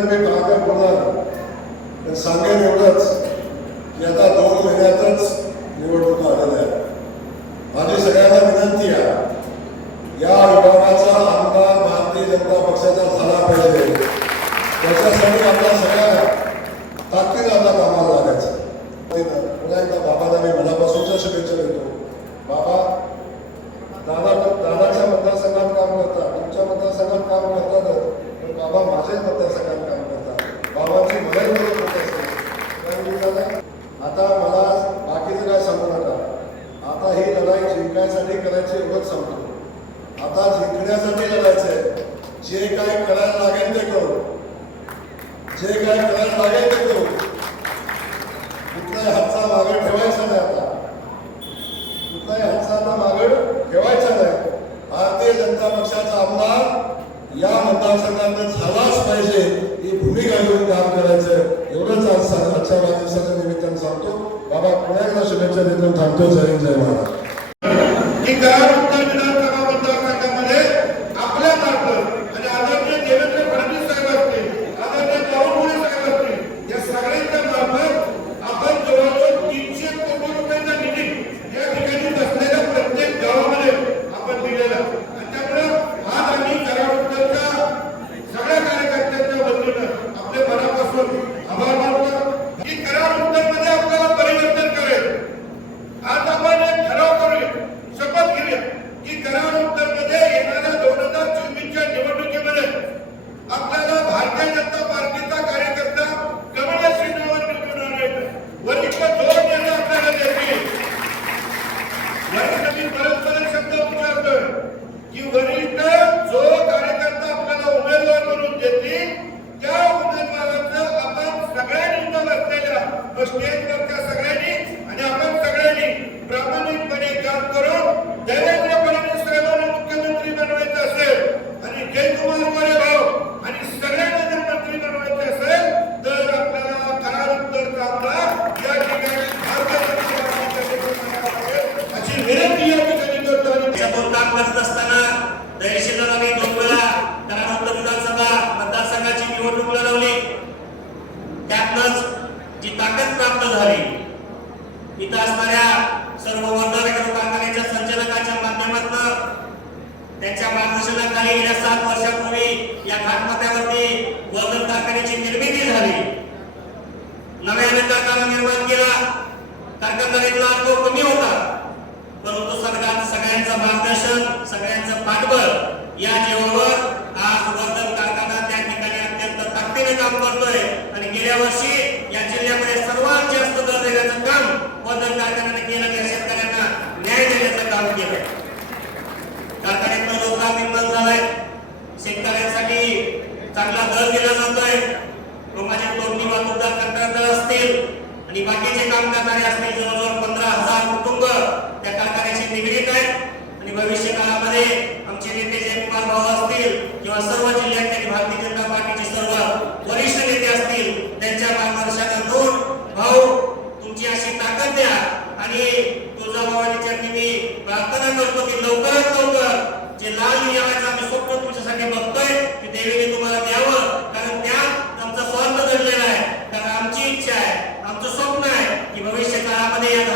जर मी माघार पडणार तर सांगेन एवढंच की आता दोन महिन्यातच निवडणूक आलेल्या आहेत माझी सगळ्यांना विनंती आहे या विभागाचा आमदार भारतीय जनता पक्षाचा झाला पाहिजे. त्याच्यासाठी आता आता जिंकण्यासाठी लढायचंय. जे काय करायला लागेल ते करू. जे काय करायला लागेल ते करू. कुठलाही हातचा मागे ठेवायचा नाही आता. कुठलाही हातचा आता मागे ठेवायचा नाही. भारतीय जनता पक्षाचा आमदार या मतदारसंघात झालाच पाहिजे. ही भूमिका घेऊन काम करायचं. एवढंच आज आजच्या वाढदिवसाच्या निमित्तानं सांगतो. बाबा पुण्याला शुभेच्छा देतो. थांबतो. जय जय महाराज आपल्याला भारतीय त्याच्यातून असताना दयशील आम्ही दोन वेळा विधानसभा मतदारसंघाची निवडणूक लढवली. त्यातनंच जी ताकद प्राप्त झाली इथं असणाऱ्या सर्व वर्धा कारखान्याच्या संचालकाच्या माध्यमातून त्यांच्या मार्गदर्शनाखाली गेल्या सात वर्षापूर्वी या घाटमाथ्यावरती वर्धन कारखान्याची निर्मिती झाली. नव्याने कारखाना निर्माण केला. सगळ्यांचं या जीवावर आज वर्धन कारखाना त्या ठिकाणी अत्यंत ताकदीने काम करतोय. आणि गेल्या वर्षी या जिल्ह्यामध्ये सर्वात जास्त दर देण्याचं काम वर्धन कारखान्याने केलं त्या शेतकऱ्यांना न्याय देण्याचं काम केलंय. कारखान्यातनं रोजगार निर्माण झालाय. शेतकऱ्यांसाठी चांगला दर दिला जातोय. रोमाचे तोडणी वाहतूकदार कंत्राटदार असतील आणि बाकीचे काम करणारे असतील जवळजवळ पंधरा हजार कुटुंब त्या कारखान्याशी निगडीत आहेत आणि भविष्य काळामध्ये आमचे नेते जयकुमार भाऊ असतील किंवा सर्व जिल्ह्यातले भारतीय जनता पार्टीचे सर्व वरिष्ठ नेते असतील त्यांच्या मार्गदर्शनातून भाऊ तुमची अशी ताकद द्या आणि तुळजाभवानीच्या मी प्रार्थना करतो की लवकरात ते लाल नियमाचं आम्ही स्वप्न तुमच्यासाठी बघतोय की देवीने तुम्हाला द्यावं. कारण त्यात आमचा स्वार्थ दडलेला आहे. कारण आमची इच्छा आहे आमचं स्वप्न आहे की भविष्य काळामध्ये या